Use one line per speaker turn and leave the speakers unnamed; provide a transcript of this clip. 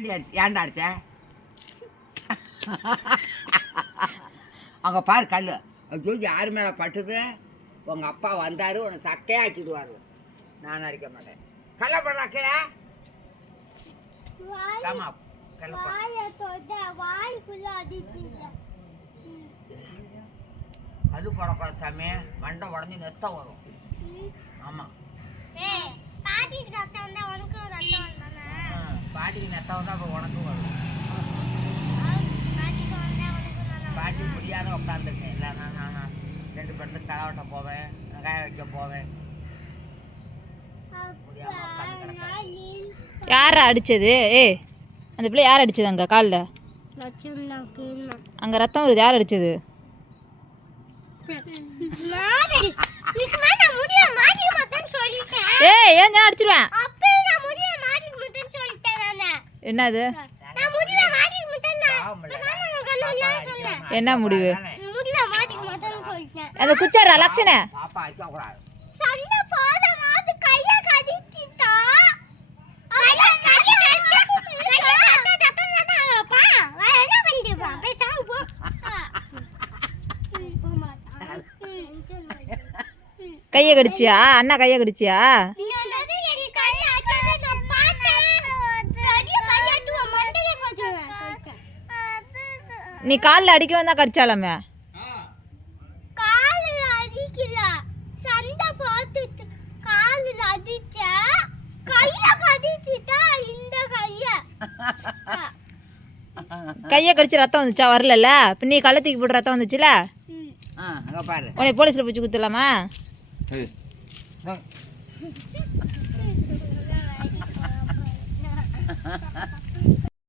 ஏன்டி அடிச்ச ஏன்டா அடிச்ச அங்கே பாரு கல் ஐயோ யார் மேலே பட்டுது. உங்கள் அப்பா வந்தார் உன்னை சக்கையாக ஆக்கிடுவார் நான் அடிக்க மாட்டேன். கல்ல போடுறா கீழே. ஆமா கல்ல கல் போடக்கூடாது சாமி. மண்டை உடஞ்சி நெத்தம் வரும். ஆமாம்
ஏய் பாட்டிக்கு ரத்தம் வந்தா உனக்கும் ரத்தம் வந்தானே
தான் அப்புறம் உனக்கும் வரும் பாட்டி முடியாத உட்காந்துருக்கேன் இல்லை நான் நான் ரெண்டு பேருக்கு களை போவேன் வெங்காயம் வைக்க போவேன்
யாரா அடிச்சது ஏ அந்த பிள்ளை யார் அடிச்சது அங்கே காலில் அங்கே ரத்தம் வருது யார்
சொல்லிட்டேன்
ஏய் ஏன் நான் அடிச்சிருவேன்
சொன்னேன்.
என்ன முடிவு? அந்த குச்சாரா லட்சண
கைய கடிச்சிட்டா. கைய கைய கடிச்சா
நீ காலில் அடிக்க வந்தா கடிச்சாலாமே?
காலில் அடிக்கல. சண்டை போட்டுட்டு காலில் அடிச்ச கைய கடிச்சிட்டா இந்த கைய.
கையை கடிச்சு ரத்தம் வந்துச்சா? வரலல்ல? இப்போ நீ கள்ளத்துக்கு போட்டு ரத்தம் வந்துச்சுல?
ஆ அங்கே பாரு.
உன்னை போலீஸில் பிடிச்சி குத்துலாமா
ஏய்.